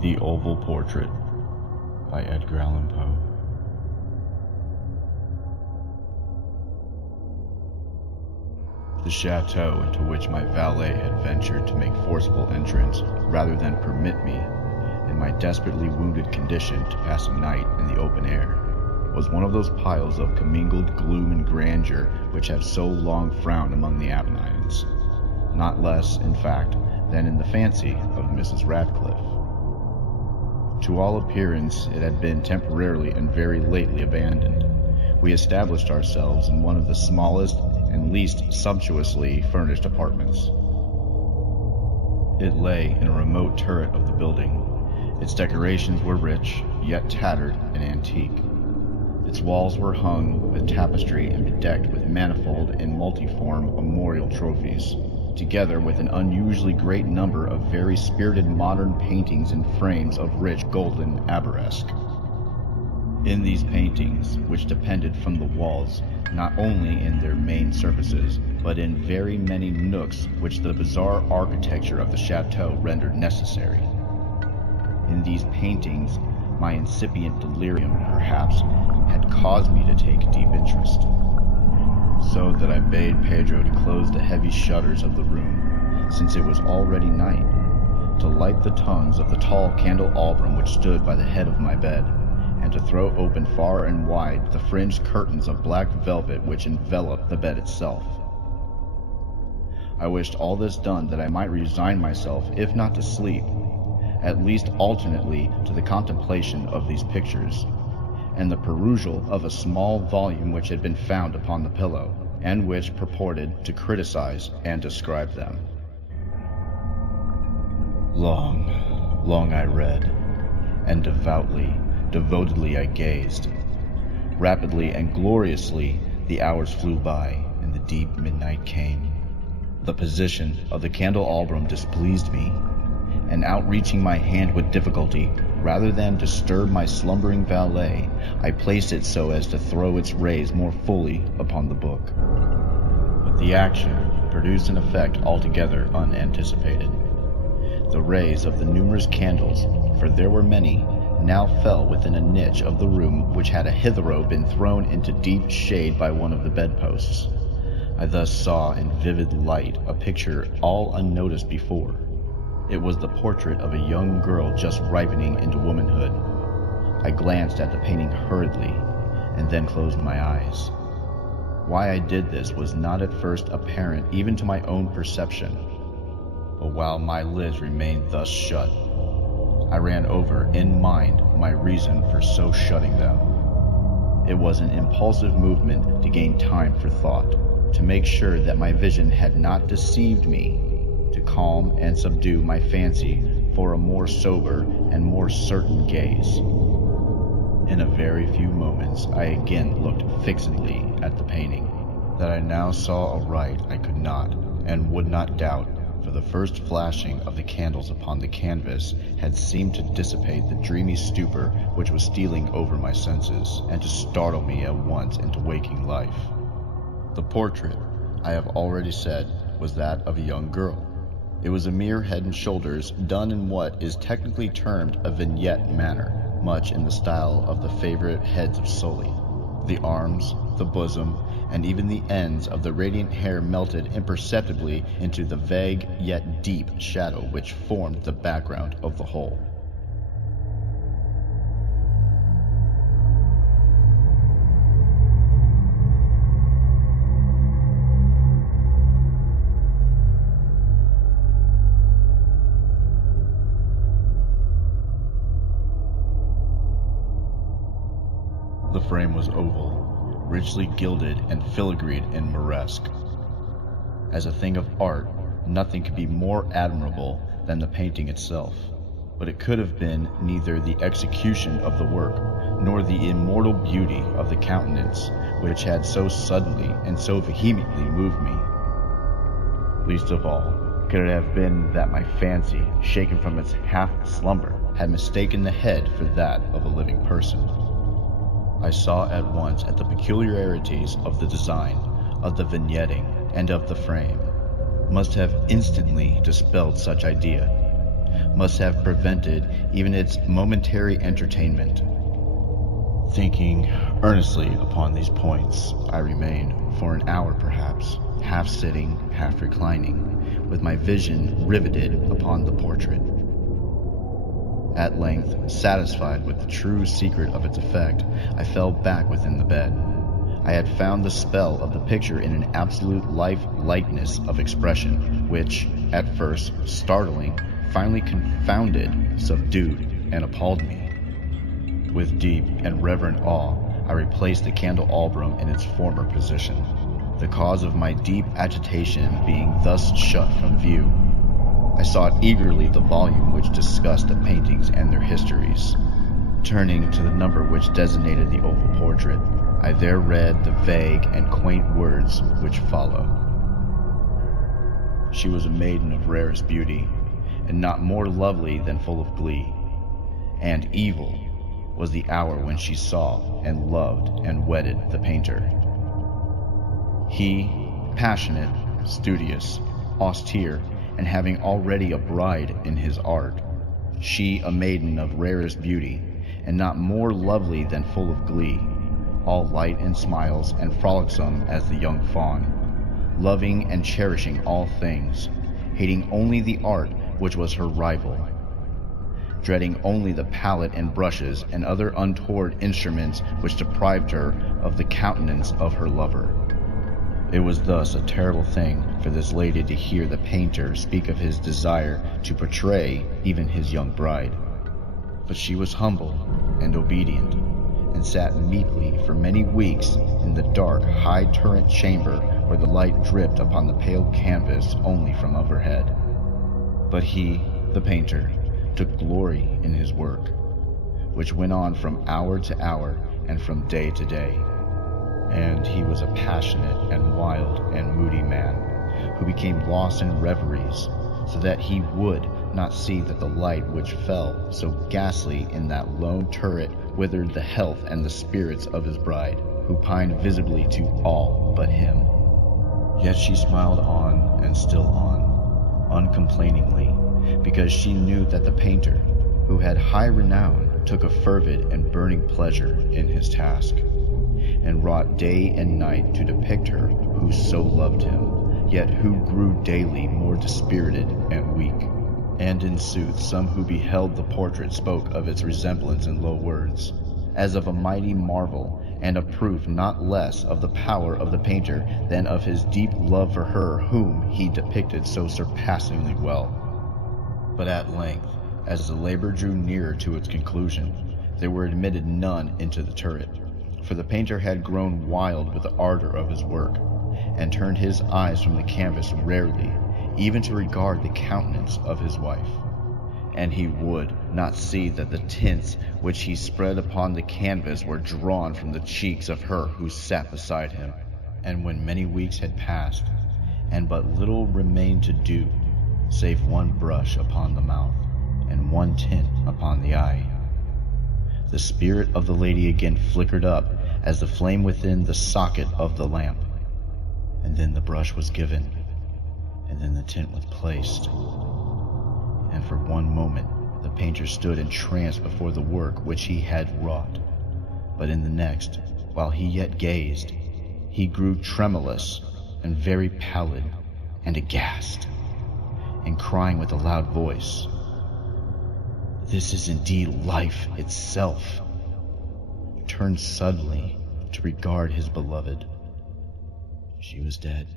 The Oval Portrait by Edgar Allan Poe. The chateau into which my valet had ventured to make forcible entrance rather than permit me, in my desperately wounded condition, to pass a night in the open air, was one of those piles of commingled gloom and grandeur which have so long frowned among the Apennines, not less, in fact, than in the fancy of Mrs. Radcliffe. To all appearance, it had been temporarily and very lately abandoned. We established ourselves in one of the smallest and least sumptuously furnished apartments. It lay in a remote turret of the building. Its decorations were rich, yet tattered and antique. Its walls were hung with tapestry and bedecked with manifold and multiform memorial trophies, together with an unusually great number of very spirited modern paintings in frames of rich golden arabesque. In these paintings, which depended from the walls not only in their main surfaces, but in very many nooks which the bizarre architecture of the chateau rendered necessary. In these paintings, my incipient delirium, perhaps, had caused me to take deep interest, so that I bade Pedro to close the heavy shutters of the room, since it was already night, to light the tongues of the tall candelabrum which stood by the head of my bed, and to throw open far and wide the fringed curtains of black velvet which enveloped the bed itself. I wished all this done that I might resign myself, if not to sleep, at least alternately to the contemplation of these pictures, and the perusal of a small volume which had been found upon the pillow, and which purported to criticize and describe them. Long I read, and devotedly I gazed. Rapidly and gloriously the hours flew by, and the deep midnight came. The position of the candelabrum displeased me, and outreaching my hand with difficulty, rather than disturb my slumbering valet, I placed it so as to throw its rays more fully upon the book. But the action produced an effect altogether unanticipated. The rays of the numerous candles, for there were many, now fell within a niche of the room which had hitherto been thrown into deep shade by one of the bedposts. I thus saw in vivid light a picture all unnoticed before. It was the portrait of a young girl just ripening into womanhood. I glanced at the painting hurriedly, and then closed my eyes. Why I did this was not at first apparent even to my own perception, but while my lids remained thus shut, I ran over in mind my reason for so shutting them. It was an impulsive movement to gain time for thought, to make sure that my vision had not deceived me, to calm and subdue my fancy for a more sober and more certain gaze. In a very few moments I again looked fixedly at the painting. That I now saw aright I could not, and would not doubt, for the first flashing of the candles upon the canvas had seemed to dissipate the dreamy stupor which was stealing over my senses, and to startle me at once into waking life. The portrait, I have already said, was that of a young girl. It was a mere head and shoulders done in what is technically termed a vignette manner, much in the style of the favorite heads of Sully. The arms, the bosom, and even the ends of the radiant hair melted imperceptibly into the vague yet deep shadow which formed the background of the whole. The frame was oval, richly gilded and filigreed in moresque. As a thing of art, nothing could be more admirable than the painting itself, but it could have been neither the execution of the work, nor the immortal beauty of the countenance, which had so suddenly and so vehemently moved me. Least of all, could it have been that my fancy, shaken from its half-slumber, had mistaken the head for that of a living person. I saw at once at the peculiarities of the design, of the vignetting, and of the frame, must have instantly dispelled such idea. must have prevented even its momentary entertainment. Thinking earnestly upon these points, I remained, for an hour perhaps, half sitting, half reclining, with my vision riveted upon the portrait. At length, satisfied with the true secret of its effect, I fell back within the bed. I had found the spell of the picture in an absolute lifelikeliness of expression, which, at first startling, finally confounded, subdued, and appalled me. With deep and reverent awe, I replaced the candelabrum in its former position, the cause of my deep agitation being thus shut from view. I sought eagerly the volume which discussed the paintings and their histories. Turning to the number which designated the oval portrait, I there read the vague and quaint words which follow. She was a maiden of rarest beauty, and not more lovely than full of glee. And evil was the hour when she saw and loved and wedded the painter. He, passionate, studious, austere, and having already a bride in his art. She, a maiden of rarest beauty, and not more lovely than full of glee, all light and smiles, and frolicsome as the young fawn, loving and cherishing all things, hating only the art which was her rival, dreading only the palette and brushes and other untoward instruments which deprived her of the countenance of her lover. It was thus a terrible thing for this lady to hear the painter speak of his desire to portray even his young bride. But she was humble and obedient, and sat meekly for many weeks in the dark, high-turret chamber where the light dripped upon the pale canvas only from overhead. But he, the painter, took glory in his work, which went on from hour to hour and from day to day. And he was a passionate and wild and moody man, who became lost in reveries, so that he would not see that the light which fell so ghastly in that lone turret withered the health and the spirits of his bride, who pined visibly to all but him. Yet she smiled on and still on, uncomplainingly, because she knew that the painter, who had high renown, took a fervid and burning pleasure in his task, and wrought day and night to depict her who so loved him, yet who grew daily more dispirited and weak. And in sooth, some who beheld the portrait spoke of its resemblance in low words, as of a mighty marvel, and a proof not less of the power of the painter than of his deep love for her whom he depicted so surpassingly well. But at length, as the labor drew nearer to its conclusion, there were admitted none into the turret, for the painter had grown wild with the ardor of his work, and turned his eyes from the canvas rarely, even to regard the countenance of his wife. And he would not see that the tints which he spread upon the canvas were drawn from the cheeks of her who sat beside him. And when many weeks had passed, and but little remained to do, save one brush upon the mouth, and one tint upon the eye, the spirit of the lady again flickered up as the flame within the socket of the lamp. And then the brush was given, and then the tint was placed. And for one moment the painter stood entranced before the work which he had wrought. But in the next, while he yet gazed, he grew tremulous and very pallid and aghast, and crying with a loud voice, "This is indeed life itself," turned suddenly to regard his beloved. She was dead.